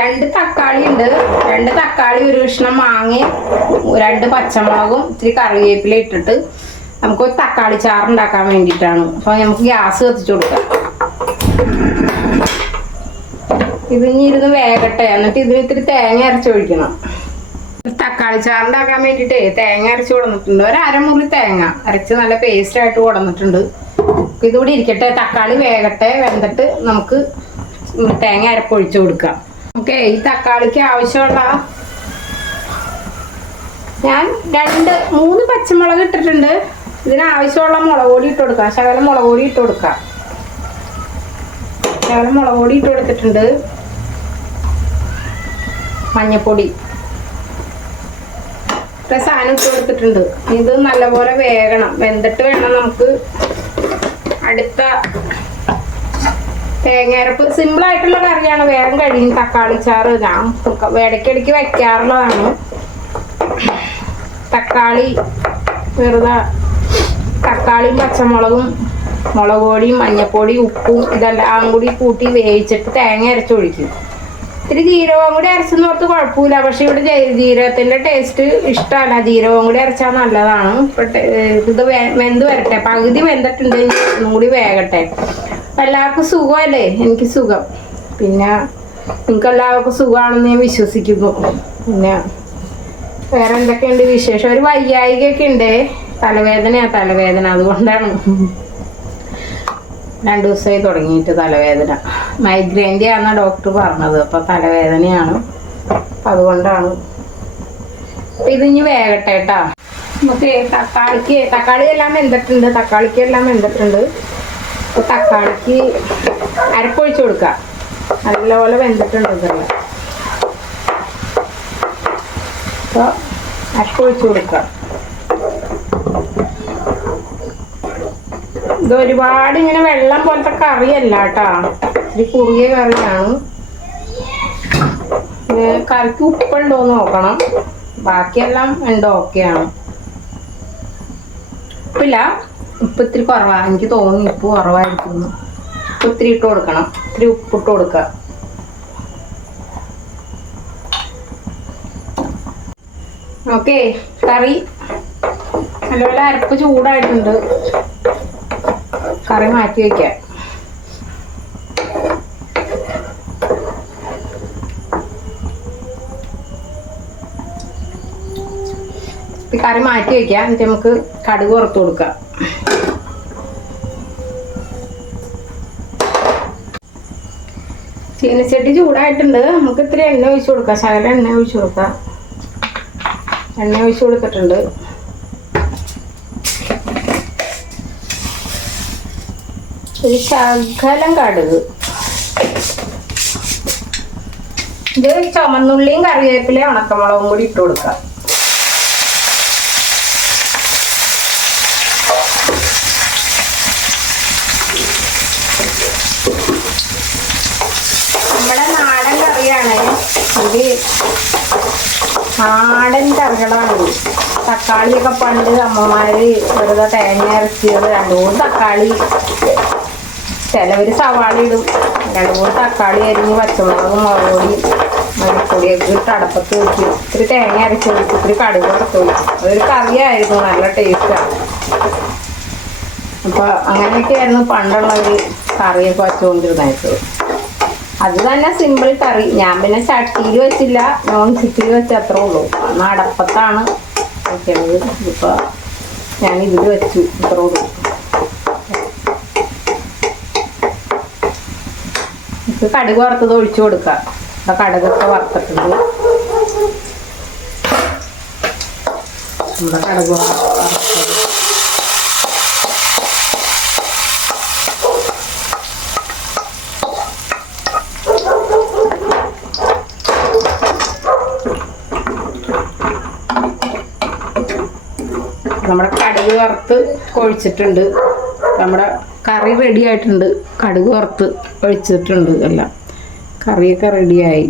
രണ്ട് തക്കാളി ഉണ്ട്. രണ്ട് തക്കാളി ഒരു കഷ്ണം മാങ്ങയും രണ്ട് പച്ചമുളകും ഇത്തിരി കറിവേപ്പില ഇട്ടിട്ട് നമുക്ക് ഒരു തക്കാളി ചാറ് ഉണ്ടാക്കാൻ വേണ്ടിയിട്ടാണ്. അപ്പോൾ നമുക്ക് ഗ്യാസ് കത്തിച്ചു കൊടുക്കാം. ഇത് ഇനി ഇരുന്ന് വേകട്ടെ. എന്നിട്ട് ഇതിന് ഇത്തിരി തേങ്ങ അരച്ചൊഴിക്കണം തക്കാളി ചാറുണ്ടാക്കാൻ വേണ്ടിയിട്ടേ തേങ്ങ അരച്ച് കൊടുന്നിട്ടുണ്ട്. ഒരു അരമുറി തേങ്ങ അരച്ച് നല്ല പേസ്റ്റ് ആയിട്ട് കൊടുന്നിട്ടുണ്ട്. ഇതിവിടെ ഇരിക്കട്ടെ. തക്കാളി വേകട്ടെ. വെന്തിട്ട് നമുക്ക് തേങ്ങ അരപ്പൊഴിച്ച് കൊടുക്കാം ഓക്കെ ഈ തക്കാളിക്ക് ആവശ്യമുള്ള ഞാൻ രണ്ട് മൂന്ന് പച്ചമുളക് ഇട്ടിട്ടുണ്ട്. ഇതിന് ആവശ്യമുള്ള മുളക് പൊടി ഇട്ട് കൊടുക്കാം. ശകലം മുളക് പൊടി ഇട്ട് കൊടുക്കാം. ശകലം മുളക് പൊടി ഇട്ട് കൊടുത്തിട്ടുണ്ട്. മഞ്ഞപ്പൊടി. ഇത്ര സാധനം ഇട്ട് കൊടുത്തിട്ടുണ്ട്. ഇത് നല്ലപോലെ വേകണം. വെന്തിട്ട് വേണം നമുക്ക് അടുത്ത തേങ്ങയരപ്പ് സിമ്പിൾ ആയിട്ടുള്ള കറിയാണ്. വേഗം കഴിയും തക്കാളി ചാറ് ഞാൻ ഇടയ്ക്കിടയ്ക്ക് വെക്കാറുള്ളതാണ്. തക്കാളി വെറുതെ തക്കാളിയും പച്ചമുളകും മുളക് പൊടിയും മഞ്ഞപ്പൊടി ഉപ്പും ഇതെല്ലാം കൂടി കൂട്ടി വേവിച്ചിട്ട് തേങ്ങ അരച്ചൊഴിക്കും ഇത്തിരി ജീരകവും കൂടി അരച്ചെന്ന് ഓർത്ത് കുഴപ്പമില്ല. പക്ഷെ ഇവിടെ ജീരകത്തിന്റെ ടേസ്റ്റ് ഇഷ്ടമല്ല ജീരകവും കൂടി അരച്ചാൽ നല്ലതാണ്. ഇത് വെന്ത് വരട്ടെ. പകുതി വെന്തിട്ടുണ്ടെങ്കിൽ കൂടി വേകട്ടെ. എല്ലാവർക്കും സുഖമല്ലേ? എനിക്ക് സുഖം. പിന്നെ നിങ്ങൾക്ക് എല്ലാവർക്കും സുഖമാണെന്ന് ഞാൻ വിശ്വസിക്കുന്നു. പിന്നെ വേറെ എന്തൊക്കെയുണ്ട് വിശേഷം? ഒരു വയ്യായികയൊക്കെ ഉണ്ട്. തലവേദനയാ തലവേദന. അതുകൊണ്ടാണ് രണ്ടു ദിവസമായി തുടങ്ങിയിട്ട് തലവേദന. മൈഗ്രെയിന്റെ ആണ് ഡോക്ടർ പറഞ്ഞത്. അപ്പൊ തലവേദനയാണ്. അതുകൊണ്ടാണ്. ഇത് ഇനി കേട്ടാ. നമുക്ക് തക്കാളിക്ക് തക്കാളി എല്ലാം വെന്തിട്ടുണ്ട്. തക്കാളിക്ക് എല്ലാം വെന്തിട്ടുണ്ട്. അപ്പൊ തക്കാളിക്ക് അരപ്പൊഴിച്ച് കൊടുക്കാം നല്ലപോലെ വെന്തിട്ടുണ്ട് ഇതെല്ലാം. അപ്പൊ അരപ്പൊഴിച്ച് ഇത് ഒരുപാട് ഇങ്ങനെ വെള്ളം പോലത്തെ കറിയല്ല കേട്ടാ. ഇത് കുറിയ കറിയാണ്. കറിക്ക് കറിക്ക് ഉപ്പുണ്ടോന്ന് നോക്കണം. ബാക്കിയെല്ലാം ഉണ്ടോ ഓക്കെയാണ് ഉപ്പില്ല. ഉപ്പ് ഇത്തിരി കുറവാണ് എനിക്ക് തോന്നി ഉപ്പ് കുറവായിരിക്കുന്നു ഉപ്പ് ഇത്തിരി ഇട്ട് കൊടുക്കണം. ഇത്തിരി ഉപ്പിട്ട് കൊടുക്കുക. ഓക്കെ കറി. നല്ലപോലെ അരപ്പ് ചൂടായിട്ടുണ്ട്. കറി മാറ്റി വെക്കാം. ഈ കറി മാറ്റി വെക്കാം. എന്നിട്ട് നമുക്ക് കടുക് പുറത്ത് കൊടുക്കാം. ചീനച്ചട്ടി ചൂടായിട്ടുണ്ട്. നമുക്ക് ഇത്തിരി എണ്ണ ഒഴിച്ചു കൊടുക്കാം. ശകലം എണ്ണ ഒഴിച്ചു കൊടുക്കാം. എണ്ണ ഒഴിച്ചു കൊടുത്തിട്ടുണ്ട്. ഒരു ശകലം കടുക്. ഇത് ചുമന്നുള്ളിയും കറിവേപ്പിലയും ഉണക്കമുളകും കൂടി ഇട്ട് കൊടുക്കാം നമ്മുടെ നാടൻ കറിയാണ് ഇത് നാടൻ കറികളാണ്. തക്കാളിയൊക്കെ പണ്ട് അമ്മമാര് വെറുതെ തേങ്ങ ഇറച്ചിയത് രണ്ടു മൂന്ന് തക്കാളി. ചിലവര് സവാള ഇടും. രണ്ടു മൂന്ന് തക്കാളി അരിഞ്ഞ് പച്ചമുളകും മുളക് പൊടി മഞ്ഞപ്പൊടിയൊക്കെ ഇട്ട് അടപ്പത്ത് ഇത്തിരി തേങ്ങ അരച്ച് വെച്ചു ഇത്തിരി കടുക് കൊടുത്തു അതൊരു കറിയായിരുന്നു. നല്ല ടേസ്റ്റാണ് അപ്പൊ അങ്ങനെയൊക്കെയായിരുന്നു പണ്ടുള്ളവര് കറിയൊക്കെ വെച്ചുകൊണ്ടിരുന്നത്. അത് തന്നെ സിമ്പിൾ കറി. ഞാൻ പിന്നെ ചട്ടിയിൽ വെച്ചില്ല. നോൺ സ്റ്റിക്കിൽ വെച്ച അത്രേ ഉള്ളൂ. അന്ന് അടപ്പത്താണ്. ഇപ്പൊ ഞാൻ ഇതിൽ വെച്ചു. ഇത്രേ ഉള്ളൂ. ഇത് കടുക് വറുത്തത് ഒഴിച്ചു കൊടുക്കാം ഇപ്പൊ കടുകൊക്കെ വറുത്തിട്ടുണ്ട്. നമ്മുടെ കടുക് വറുത്തത്. നമ്മുടെ കടുക് വറുത്ത് ഒഴിച്ചിട്ടുണ്ട് നമ്മുടെ കറി റെഡി ആയിട്ടുണ്ട്. കടുക് വറുത്ത് ഒഴിച്ചിട്ടുണ്ട് എല്ലാം കറിയൊക്കെ റെഡിയായി